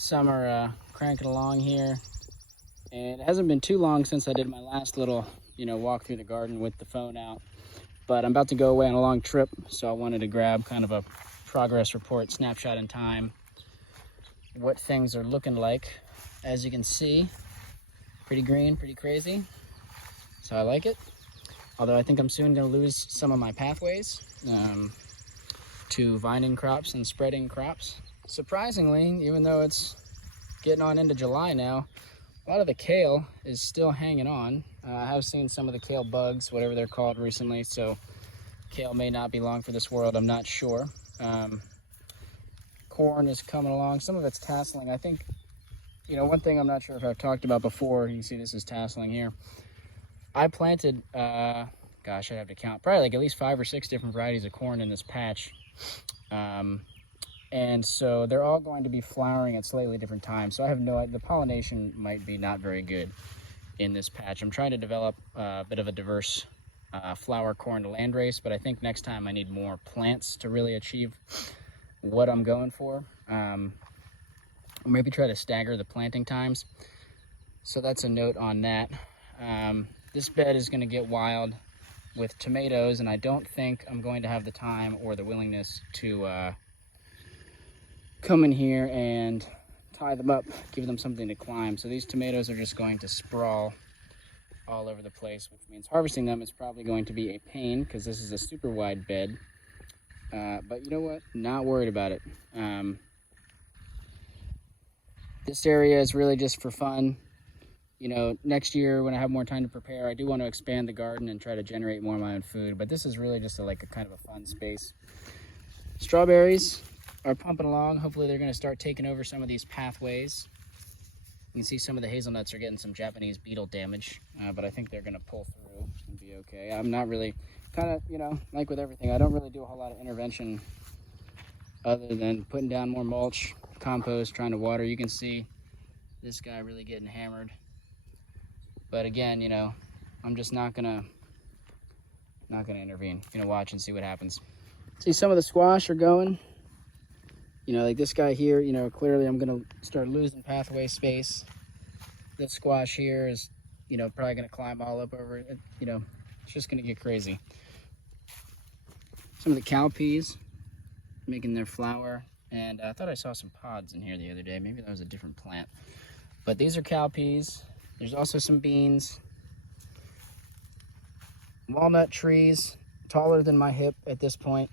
Summer cranking along here, and it hasn't been too long since I did my last little walk through the garden with the phone out, but I'm about to go away on a long trip, so I wanted to grab kind of a progress report, snapshot in time, what things are looking like. As you can see, pretty green, pretty crazy, so I like it. Although I think I'm soon going to lose some of my pathways to vining crops and spreading crops. Surprisingly, even though it's getting on into July now, a lot of the kale is still hanging on. I have seen some of the kale bugs, whatever they're called, recently, so kale may not be long for this world, I'm not sure. Corn is coming along, some of it's tasseling. I think, one thing I'm not sure if I've talked about before, you can see this is tasseling here. I planted, gosh, I'd have to count, probably like at least 5 or 6 different varieties of corn in this patch. And so they're all going to be flowering at slightly different times. So I have no idea, the pollination might be not very good in this patch. I'm trying to develop a bit of a diverse flower corn to landrace, but I think next time I need more plants to really achieve what I'm going for. Or maybe try to stagger the planting times. So that's a note on that. This bed is going to get wild with tomatoes, and I don't think I'm going to have the time or the willingness to come in here and tie them up, give them something to climb. So these tomatoes are just going to sprawl all over the place, which means harvesting them is probably going to be a pain because this is a super wide bed. But you know what? Not worried about it. This area is really just for fun. Next year when I have more time to prepare, I do want to expand the garden and try to generate more of my own food, but this is really just a kind of a fun space. Strawberries are pumping along. Hopefully they're going to start taking over some of these pathways. You can see some of the hazelnuts are getting some Japanese beetle damage, but I think they're going to pull through and be okay. I'm not really, like with everything, I don't really do a whole lot of intervention other than putting down more mulch, compost, trying to water. You can see this guy really getting hammered. But again, I'm just not gonna intervene. Watch and see what happens. See, some of the squash are going. Like this guy here, clearly I'm gonna start losing pathway space. This squash here is, probably gonna climb all up over it. It's just gonna get crazy. Some of the cowpeas making their flower, and I thought I saw some pods in here the other day. Maybe that was a different plant. But these are cowpeas. There's also some beans. Walnut trees, taller than my hip at this point.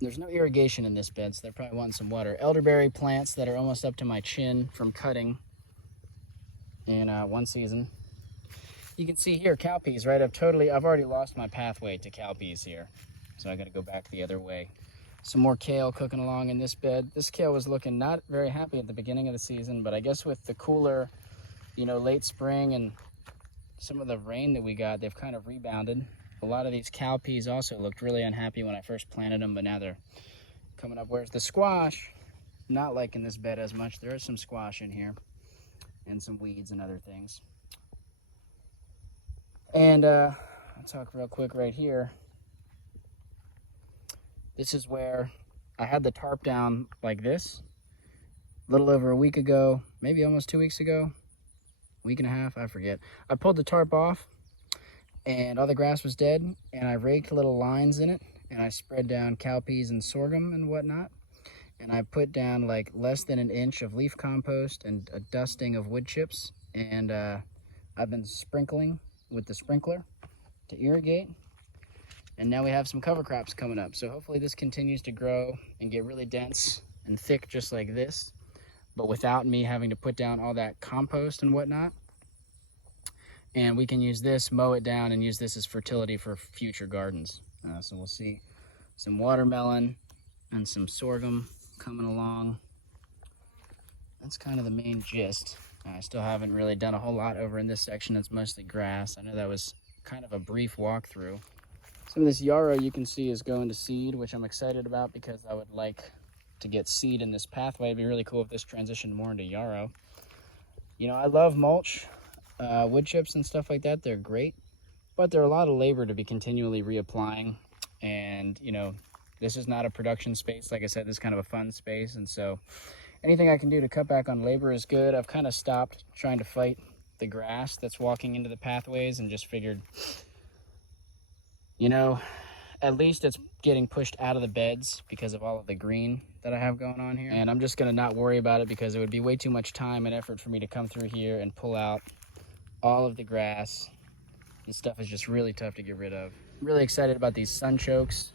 There's no irrigation in this bed, so they're probably wanting some water. Elderberry plants that are almost up to my chin from cutting in one season. You can see here cowpeas, right? I've already lost my pathway to cowpeas here, so I got to go back the other way. Some more kale cooking along in this bed. This kale was looking not very happy at the beginning of the season, but I guess with the cooler, late spring and some of the rain that we got, they've kind of rebounded. A lot of these cowpeas also looked really unhappy when I first planted them, but now they're coming up. Whereas the squash, not liking this bed as much. There is some squash in here and some weeds and other things. And I'll talk real quick right here. This is where I had the tarp down like this a little over a week ago, maybe almost 2 weeks ago, week and a half, I forget. I pulled the tarp off and all the grass was dead, and I raked little lines in it, and I spread down cowpeas and sorghum and whatnot, and I put down like less than an inch of leaf compost and a dusting of wood chips, and I've been sprinkling with the sprinkler to irrigate. And now we have some cover crops coming up. So hopefully this continues to grow and get really dense and thick just like this, but without me having to put down all that compost and whatnot. And we can use this, mow it down, and use this as fertility for future gardens. So we'll see some watermelon and some sorghum coming along. That's kind of the main gist. I still haven't really done a whole lot over in this section. It's mostly grass. I know that was kind of a brief walkthrough. Some of this yarrow you can see is going to seed, which I'm excited about because I would like to get seed in this pathway. It'd be really cool if this transitioned more into yarrow. I love mulch, wood chips and stuff like that. They're great, but they're a lot of labor to be continually reapplying and, This is not a production space. Like I said, this is kind of a fun space. And so anything I can do to cut back on labor is good. I've kind of stopped trying to fight the grass that's walking into the pathways and just figured, you know, at least it's getting pushed out of the beds because of all of the green that I have going on here. And I'm just gonna not worry about it because it would be way too much time and effort for me to come through here and pull out all of the grass. This stuff is just really tough to get rid of. I'm really excited about these sunchokes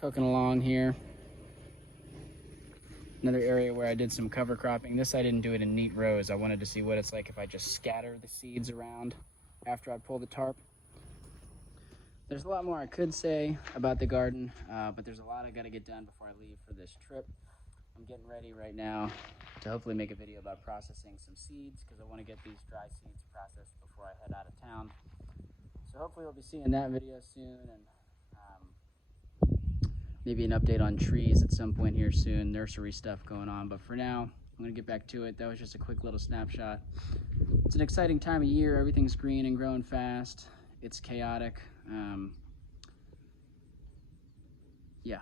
cooking along here. Another area where I did some cover cropping. This I didn't do it in neat rows. I wanted to see what it's like if I just scatter the seeds around after I pull the tarp. There's a lot more I could say about the garden, but there's a lot I gotta get done before I leave for this trip. I'm getting ready right now to hopefully make a video about processing some seeds because I want to get these dry seeds processed before I head out of town. So hopefully we'll be seeing that video soon, and maybe an update on trees at some point here soon, nursery stuff going on. But for now, I'm gonna get back to it. That was just a quick little snapshot. It's an exciting time of year. Everything's green and growing fast. It's chaotic. Yeah.